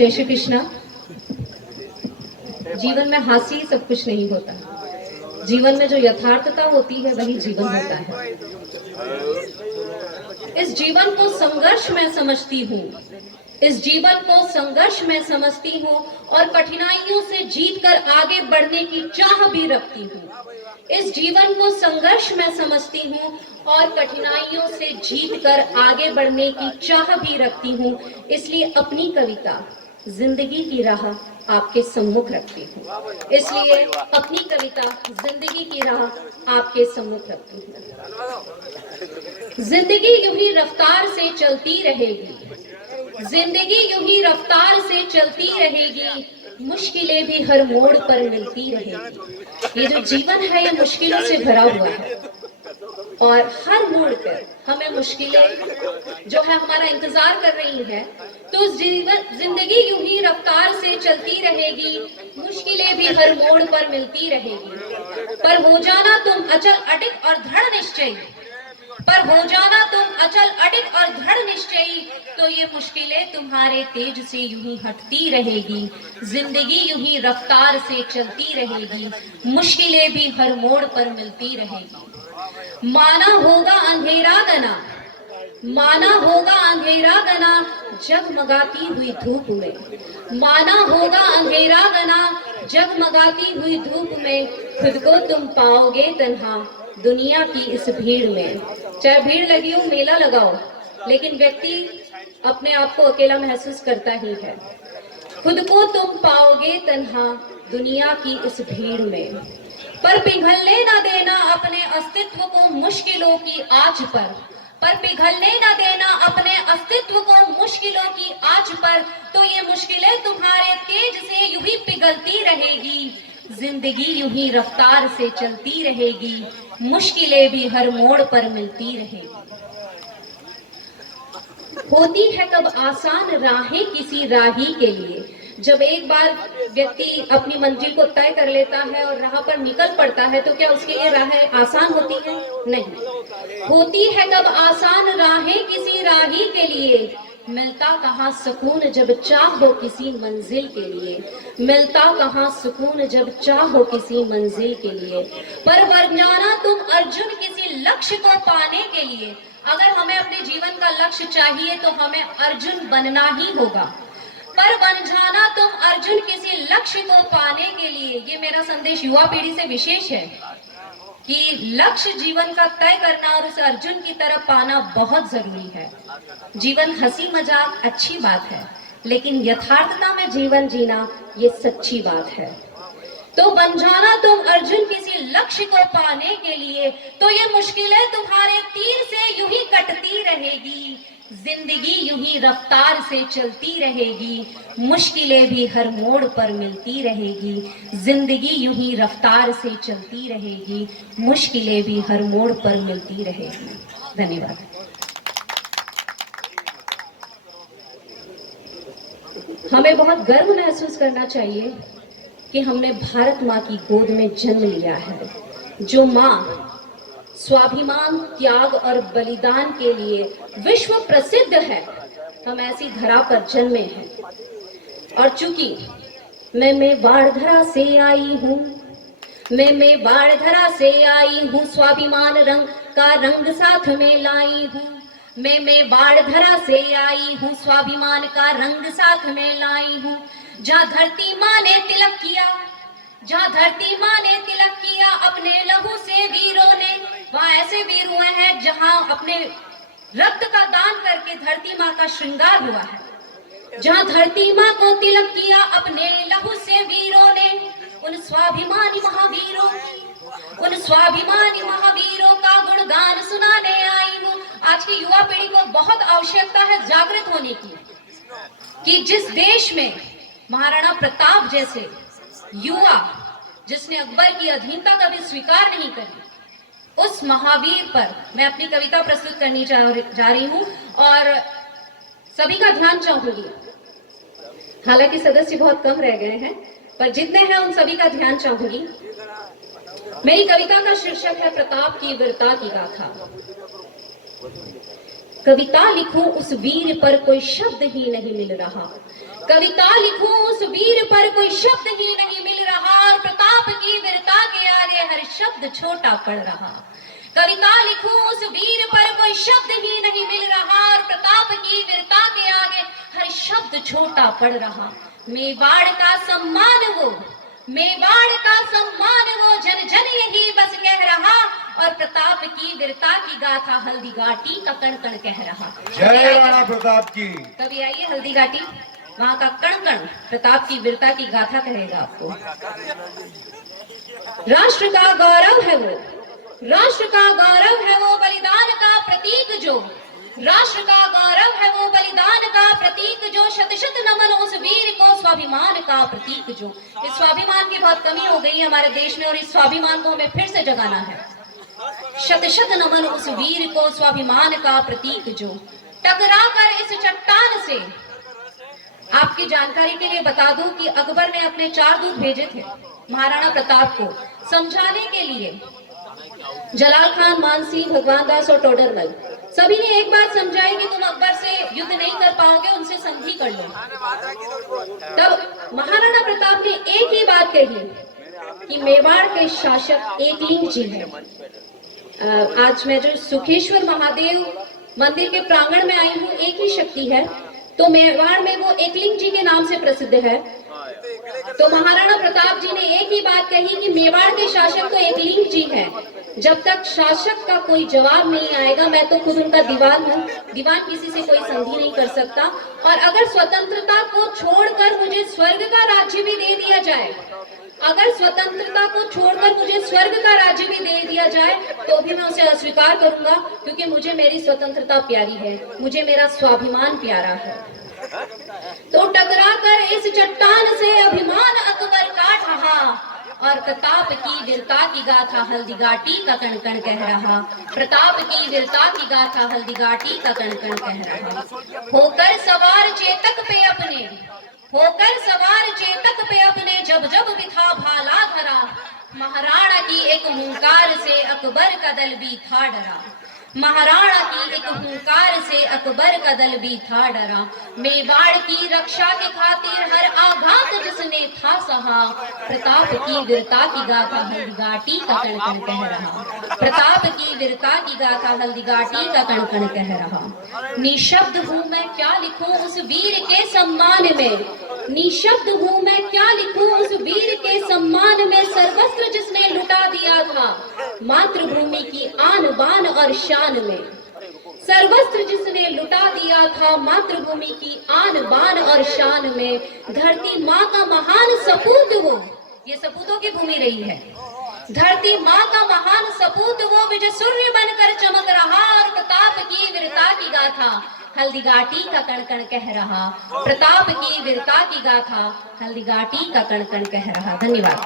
जय श्री कृष्णा। जीवन में हास्य ही सब कुछ नहीं होता। जीवन में जो यथार्थता होती है वही जीवन होता है। इस जीवन को संघर्ष मैं समझती हूँ, इस जीवन को संघर्ष में समझती हूँ और कठिनाइयों से जीतकर आगे बढ़ने की चाह भी रखती हूँ। इस जीवन को संघर्ष में समझती हूँ और कठिनाइयों से जीतकर आगे बढ़ने की चाह भी रखती हूँ। इसलिए अपनी कविता जिंदगी की राह आपके सम्मुख रखती हूँ। इसलिए अपनी कविता जिंदगी की राह आपके सम्मुख रखती हूँ। जिंदगी यूं ही रफ्तार से चलती रहेगी, जिंदगी यूं ही रफ्तार से चलती रहेगी, मुश्किलें भी हर मोड़ पर मिलती रहेगी। ये जो जीवन है ये मुश्किलों से भरा हुआ है और हर मोड़ पर हमें मुश्किलें जो है हमारा इंतजार कर रही है। तो जिंदगी यूं ही रफ्तार से चलती रहेगी, मुश्किलें भी हर मोड़ पर मिलती रहेगी। पर हो जाना तुम अचल अडिग और दृढ़ निश्चयी, पर हो जाना तुम अचल अडिग और दृढ़ निश्चयी, तो ये मुश्किलें तुम्हारे तेज से यूं ही हटती रहेगी। जिंदगी यूं ही रफ्तार से चलती रहेगी, मुश्किलें भी हर मोड़ पर मिलती रहेगी। माना होगा अंधेरा घना, माना होगा अंधेरा घना, जगमगाती हुई धूप में। माना होगा अंधेरा घना, जगमगाती हुई धूप में, खुद को तुम पाओगे तन्हा दुनिया की इस भीड़ में। चाहे भीड़ लगी हो, मेला लगाओ, लेकिन व्यक्ति अपने आप को अकेला महसूस करता ही है। खुद को तुम पाओगे तन्हा दुनिया की इस भीड़ में, पर पिघलने न देना अपने अस्तित्व को मुश्किलों की आंच पर पिघलने न देना अपने अस्तित्व को मुश्किलों की आंच पर, तो ये मुश्किलें तुम्हारे तेज से यूं ही पिघलती रहेगी। जिंदगी यूं ही रफ्तार से चलती रहेगी, मुश्किलें भी हर मोड़ पर मिलती रहेगी। होती है कब आसान राहें किसी राही के लिए। जब एक बार व्यक्ति अपनी मंजिल को तय कर लेता है और राह पर निकल पड़ता है, तो क्या उसके लिए राहें आसान होती हैं? नहीं। होती है कब आसान राहें किसी राही के लिए, मिलता कहाँ सुकून जब चाह हो किसी मंजिल के लिए। मिलता कहाँ सुकून जब चाह हो किसी मंजिल के लिए। पर बन जाना तुम अर्जुन किसी लक्ष्य को पाने के लिए। अगर हमें अपने जीवन का लक्ष्य चाहिए तो हमें अर्जुन बनना ही होगा। पर बन जाना तुम अर्जुन किसी लक्ष्य को पाने के लिए। ये मेरा संदेश युवा पीढ़ी से विशेष है कि लक्ष्य जीवन का तय करना और उसे अर्जुन की तरफ पाना बहुत जरूरी है। जीवन हंसी मजाक अच्छी बात है, लेकिन यथार्थता में जीवन जीना ये सच्ची बात है। तो बन जाना तुम अर्जुन किसी लक्ष्य को पाने के लिए, तो ये मुश्किलें तुम्हारे तीर से यूं ही कटती रहेगी। जिंदगी यूं ही रफ्तार से चलती रहेगी, मुश्किलें भी हर मोड़ पर मिलती रहेगी। जिंदगी यूं ही रफ्तार से चलती रहेगी, मुश्किलें भी हर मोड़ पर मिलती रहेगी। धन्यवाद। हमें बहुत गर्व महसूस करना चाहिए कि हमने भारत माँ की गोद में जन्म लिया है। जो माँ स्वाभिमान, त्याग और बलिदान के लिए विश्व प्रसिद्ध है, हम ऐसी धरा पर जन्मे हैं। और चूंकि मैं बाढ़धरा से आई हूँ, मैं बाढ़धरा से आई हूँ, स्वाभिमान रंग का रंग साथ में लाई हूँ। मैं बाढ़धरा से आई हूँ, स्वाभिमान का रंग साथ में लाई हूँ। जहाँ धरती माँ ने तिलक किया, जहाँ धरती माँ ने तिलक किया अपने लहू से वीरों ने, वहाँ ऐसे वीर हुए हैं जहाँ अपने रक्त का दान करके धरती माँ का श्रृंगार हुआ है। जहाँ धरती माँ को तिलक किया अपने लहू से वीरों ने, उन स्वाभिमानी महावीरों की, उन स्वाभिमानी महावीरों का गुणगान सुनाने आई हूँ। आज की युवा पीढ़ी को बहुत आवश्यकता है जागृत होने की, कि जिस देश में महाराणा प्रताप जैसे युवा, जिसने अकबर की अधीनता कभी स्वीकार नहीं करी, उस महावीर पर मैं अपनी कविता प्रस्तुत करनी जा रही हूं और सभी का ध्यान चाहूंगी। हालांकि सदस्य बहुत कम रह गए हैं, पर जितने हैं उन सभी का ध्यान चाहूंगी। मेरी कविता का शीर्षक है प्रताप की वीरता की गाथा। कविता लिखूं उस वीर पर कोई शब्द ही नहीं मिल रहा, कविता लिखूं उस वीर पर कोई शब्द ही नहीं मिल रहा, और प्रताप की वीरता के आगे हर शब्द छोटा पड़ रहा। कविता लिखूं उस वीर पर कोई शब्द ही नहीं मिल रहा, और प्रताप की वीरता के आगे हर शब्द छोटा पड़ रहा। मेवाड़ का सम्मान वो, मेवाड़ का सम्मान वो, जन जन यही बस कह रहा, और प्रताप की वीरता की गाथा हल्दी घाटी का कण कण कह रहा। जय राणा प्रताप की। कभी आइए हल्दी घाटी, वहां का कण कण प्रताप की वीरता की गाथा कहेगा आपको। राष्ट्र का गौरव है वो, राष्ट्र का गौरव है वो, बलिदान का प्रतीक जो, राष्ट्र का गौरव है वो, बलिदान का प्रतीक जो, शत शत नमन उस वीर को, स्वाभिमान का प्रतीक जो। इस स्वाभिमान की बहुत कमी हो गई है हमारे देश में, और इस स्वाभिमान को हमें फिर से जगाना है। शत शत नमन उस वीर को, स्वाभिमान का प्रतीक जो। टकरा कर इस चट्टान से, आपकी जानकारी के लिए बता दूं कि अकबर ने अपने 4 दूत भेजे थे महाराणा प्रताप को समझाने के लिए। जलाल खान, मानसिंह, भगवान दास और टोडरमल, सभी ने एक बात समझाई कि तुम अकबर से युद्ध नहीं कर पाओगे, उनसे संधि कर लो। तब महाराणा प्रताप ने एक ही बात कही कि मेवाड़ के शासक एकलिंग जी हैं। आज मैं जो सुखेश्वर महादेव मंदिर के प्रांगण में आई हूँ, एक ही शक्ति है, तो मेवाड़ में वो एकलिंग जी के नाम से प्रसिद्ध है। तो महाराणा प्रताप जी ने एक ही बात कही कि मेवाड़ के शासक तो एकलिंग जी हैं। जब तक शासक का कोई जवाब नहीं आएगा, मैं तो खुद उनका दीवान हूँ, दीवान किसी से कोई संधि नहीं कर सकता। और अगर स्वतंत्रता को छोड़कर मुझे स्वर्ग का राज्य भी दे दिया जाए, अगर स्वतंत्रता को छोड़कर मुझे स्वर्ग का राज्य भी दे दिया जाए, तो भी मैं उसे अस्वीकार करूंगा, क्योंकि मुझे मेरी स्वतंत्रता प्यारी है, मुझे मेरा स्वाभिमान प्यारा है। तो टकरा कर इस चट्टान से अभिमान अकबर का ढहा, और प्रताप की वीरता की गाथा हल्दी घाटी का कण कण कह रहा। प्रताप की वीरता की गाथा हल्दी घाटी का कण कण कह रहा। होकर सवार चेतक पे अपने, होकर सवार चेतक पे अपने, जब जब बिथा भाला धरा, महाराणा की एक हुंकार से अकबर का दल भी था डरा। महाराणा की एक हुंकार से अकबर का दल भी था डरा। मेवाड़ की रक्षा के खातिर हर आघात जिसने था सहा, प्रताप की वीरता की गाथा हल्दी घाटी का कण कण कह रहा। प्रताप की वीरता की गाथा हल्दी घाटी का कण कण कह रहा। निशब्द हूँ मैं क्या लिखूं उस वीर के सम्मान में, निशब्द हूँ मैं क्या लिखूं उस वीर के सम्मान में, सर्वस्त्र जिसने लुटा दिया था मातृभूमि की आन बान और शान में, सर्वस्त्र जिसने लुटा दिया था मातृभूमि की आन बान और शान में। धरती माँ का महान सपूत वो, ये सपूतों की भूमि रही है, धरती माँ का महान सपूत वो, विजय सूर्य बनकर चमक रहा, और प्रताप की वीरता की गाथा हल्दी घाटी का कण कण कह रहा। प्रताप की वीरता की गाथा हल्दी घाटी का कण कण कह रहा। धन्यवाद।